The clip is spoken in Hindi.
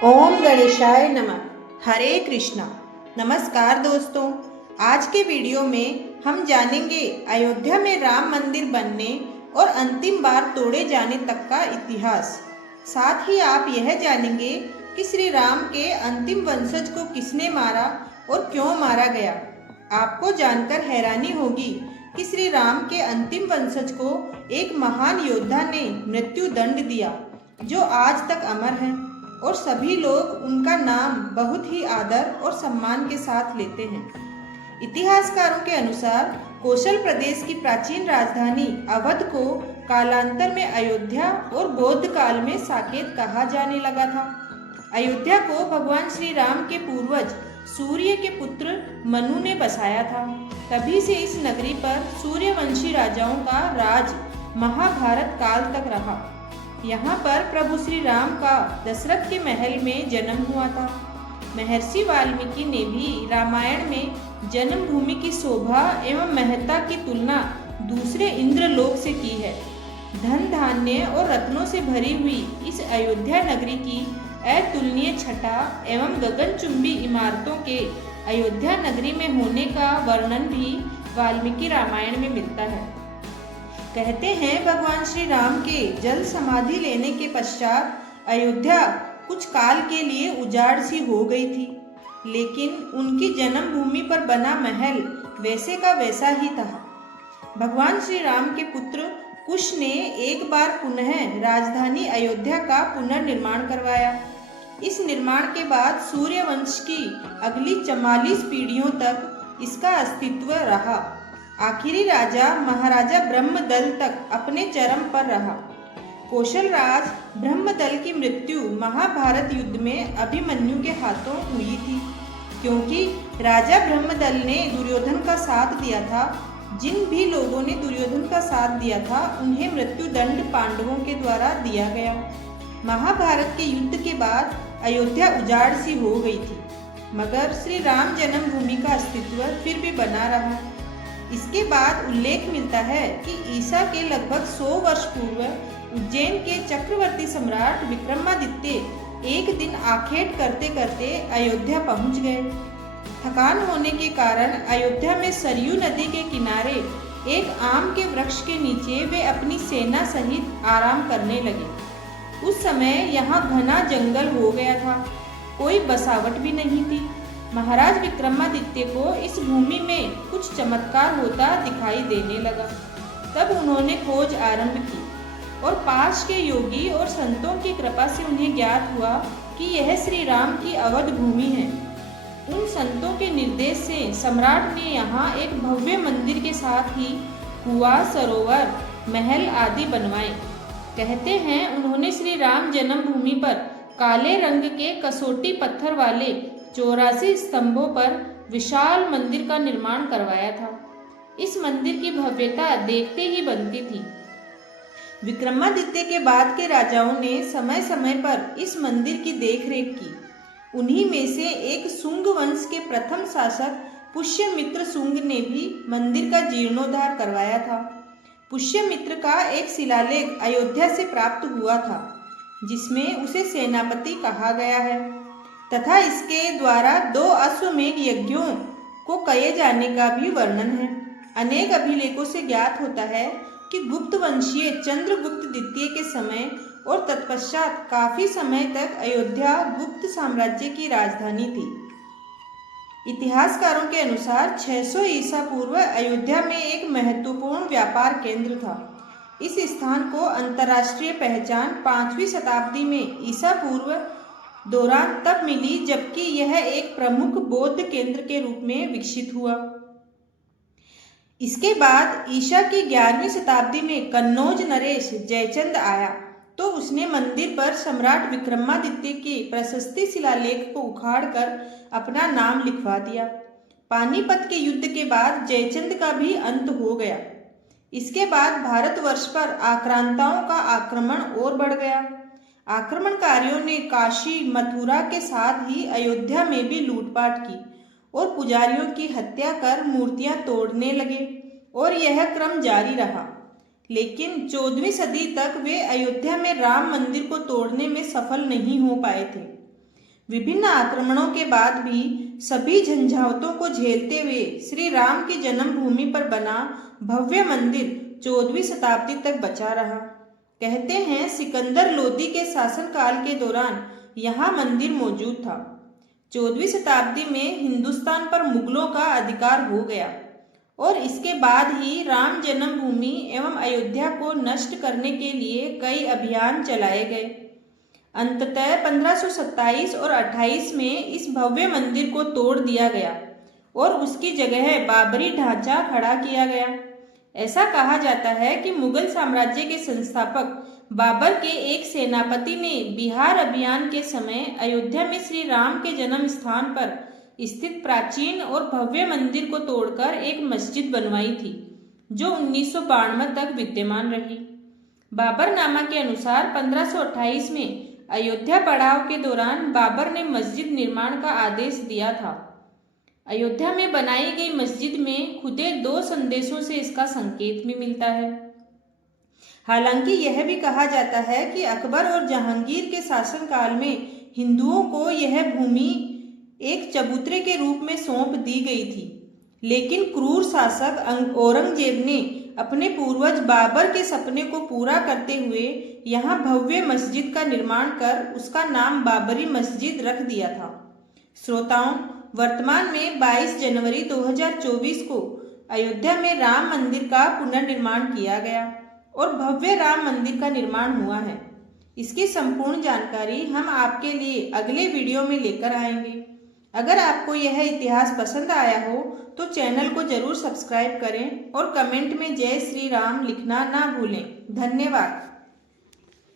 ओम गणेशाय नमः। हरे कृष्णा। नमस्कार दोस्तों, आज के वीडियो में हम जानेंगे अयोध्या में राम मंदिर बनने और अंतिम बार तोड़े जाने तक का इतिहास। साथ ही आप यह जानेंगे कि श्री राम के अंतिम वंशज को किसने मारा और क्यों मारा गया। आपको जानकर हैरानी होगी कि श्री राम के अंतिम वंशज को एक महान योद्धा ने मृत्यु दंड दिया जो आज तक अमर है और सभी लोग उनका नाम बहुत ही आदर और सम्मान के साथ लेते हैं। इतिहासकारों के अनुसार कौशल प्रदेश की प्राचीन राजधानी अवध को कालांतर में अयोध्या और बौद्ध काल में साकेत कहा जाने लगा था। अयोध्या को भगवान श्री राम के पूर्वज सूर्य के पुत्र मनु ने बसाया था। तभी से इस नगरी पर सूर्यवंशी राजाओं का राज महाभारत काल तक रहा। यहाँ पर प्रभु श्री राम का दशरथ के महल में जन्म हुआ था। महर्षि वाल्मीकि ने भी रामायण में जन्मभूमि की शोभा एवं महत्ता की तुलना दूसरे इंद्रलोक से की है। धन धान्य और रत्नों से भरी हुई इस अयोध्या नगरी की अतुलनीय छटा एवं गगनचुंबी इमारतों के अयोध्या नगरी में होने का वर्णन भी वाल्मीकि रामायण में मिलता है। कहते हैं भगवान श्री राम के जल समाधि लेने के पश्चात अयोध्या कुछ काल के लिए उजाड़ सी हो गई थी, लेकिन उनकी जन्मभूमि पर बना महल वैसे का वैसा ही था। भगवान श्री राम के पुत्र कुश ने एक बार पुनः राजधानी अयोध्या का पुनर्निर्माण करवाया। इस निर्माण के बाद सूर्यवंश की अगली 44 पीढ़ियों तक इसका अस्तित्व रहा। आखिरी राजा महाराजा ब्रह्मदल तक अपने चरम पर रहा। कौशल राज ब्रह्मदल की मृत्यु महाभारत युद्ध में अभिमन्यु के हाथों हुई थी, क्योंकि राजा ब्रह्मदल ने दुर्योधन का साथ दिया था। जिन भी लोगों ने दुर्योधन का साथ दिया था उन्हें मृत्यु दंड पांडवों के द्वारा दिया गया। महाभारत के युद्ध के बाद अयोध्या उजाड़ सी हो गई थी, मगर श्री राम जन्मभूमि का अस्तित्व फिर भी बना रहा। इसके बाद उल्लेख मिलता है कि ईसा के लगभग 100 वर्ष पूर्व उज्जैन के चक्रवर्ती सम्राट विक्रमादित्य एक दिन आखेट करते करते अयोध्या पहुंच गए। थकान होने के कारण अयोध्या में सरयू नदी के किनारे एक आम के वृक्ष के नीचे वे अपनी सेना सहित आराम करने लगे। उस समय यहाँ घना जंगल हो गया था, कोई बसावट भी नहीं थी। महाराज विक्रमादित्य को इस भूमि में कुछ चमत्कार होता दिखाई देने लगा। तब उन्होंने खोज आरंभ की और पास के योगी और संतों की कृपा से उन्हें ज्ञात हुआ कि यह श्री राम की अवध भूमि है। उन संतों के निर्देश से सम्राट ने यहाँ एक भव्य मंदिर के साथ ही कुआं, सरोवर, महल आदि बनवाए। कहते हैं उन्होंने श्री राम जन्मभूमि पर काले रंग के कसोटी पत्थर वाले 84 स्तंभों पर विशाल मंदिर का निर्माण करवाया था। इस मंदिर की भव्यता देखते ही बनती थी। विक्रमादित्य के बाद के राजाओं ने समय समय पर इस मंदिर की देखरेख की। उन्हीं में से एक शुंग वंश के प्रथम शासक पुष्यमित्र शुंग ने भी मंदिर का जीर्णोद्धार करवाया था। पुष्यमित्र का एक शिलालेख अयोध्या से प्राप्त हुआ था, जिसमें उसे सेनापति कहा गया है तथा इसके द्वारा 2 अश्वमेध यज्ञों को किए जाने का भी वर्णन है। अनेक अभिलेखों से ज्ञात होता है कि गुप्त वंशीय चंद्रगुप्त द्वितीय के समय और तत्पश्चात काफी समय तक अयोध्या गुप्त साम्राज्य की राजधानी थी। इतिहासकारों के अनुसार 600 ईसा पूर्व अयोध्या में एक महत्वपूर्ण व्यापार केंद्र था। इस स्थान को अंतर्राष्ट्रीय पहचान 5वीं शताब्दी में ईसा पूर्व दौरान तब मिली, जबकि यह एक प्रमुख बौद्ध केंद्र के रूप में विकसित हुआ। इसके बाद ईसा की 11वीं शताब्दी में कन्नौज नरेश जयचंद आया तो उसने मंदिर पर सम्राट विक्रमादित्य के प्रशस्ति शिलालेख को उखाड़कर अपना नाम लिखवा दिया। पानीपत के युद्ध के बाद जयचंद का भी अंत हो गया। इसके बाद भारतवर्ष पर आक्रांताओं का आक्रमण और बढ़ गया। आक्रमणकारियों ने काशी, मथुरा के साथ ही अयोध्या में भी लूटपाट की और पुजारियों की हत्या कर मूर्तियां तोड़ने लगे और यह क्रम जारी रहा। लेकिन 14वीं सदी तक वे अयोध्या में राम मंदिर को तोड़ने में सफल नहीं हो पाए थे। विभिन्न आक्रमणों के बाद भी सभी झंझावतों को झेलते हुए श्री राम की जन्मभूमि पर बना भव्य मंदिर 14वीं शताब्दी तक बचा रहा। कहते हैं सिकंदर लोदी के शासनकाल के दौरान यहाँ मंदिर मौजूद था। 14वीं शताब्दी में हिंदुस्तान पर मुगलों का अधिकार हो गया और इसके बाद ही राम जन्मभूमि एवं अयोध्या को नष्ट करने के लिए कई अभियान चलाए गए। अंततः 1527 और 28 में इस भव्य मंदिर को तोड़ दिया गया और उसकी जगह बाबरी ढांचा खड़ा किया गया। ऐसा कहा जाता है कि मुगल साम्राज्य के संस्थापक बाबर के एक सेनापति ने बिहार अभियान के समय अयोध्या में श्री राम के जन्म स्थान पर स्थित प्राचीन और भव्य मंदिर को तोड़कर एक मस्जिद बनवाई थी, जो 1992 तक विद्यमान रही। बाबरनामा के अनुसार 1528 में अयोध्या पड़ाव के दौरान बाबर ने मस्जिद निर्माण का आदेश दिया था। अयोध्या में बनाई गई मस्जिद में खुदे 2 संदेशों से इसका संकेत भी मिलता है। हालांकि यह भी कहा जाता है कि अकबर और जहांगीर के शासनकाल में हिंदुओं को यह भूमि एक चबूतरे के रूप में सौंप दी गई थी, लेकिन क्रूर शासक औरंगजेब ने अपने पूर्वज बाबर के सपने को पूरा करते हुए यहाँ भव्य मस्जिद का निर्माण कर उसका नाम बाबरी मस्जिद रख दिया था। श्रोताओं, वर्तमान में 22 जनवरी 2024 को अयोध्या में राम मंदिर का पुनर्निर्माण किया गया और भव्य राम मंदिर का निर्माण हुआ है। इसकी संपूर्ण जानकारी हम आपके लिए अगले वीडियो में लेकर आएंगे। अगर आपको यह इतिहास पसंद आया हो तो चैनल को जरूर सब्सक्राइब करें और कमेंट में जय श्री राम लिखना ना भूलें। धन्यवाद।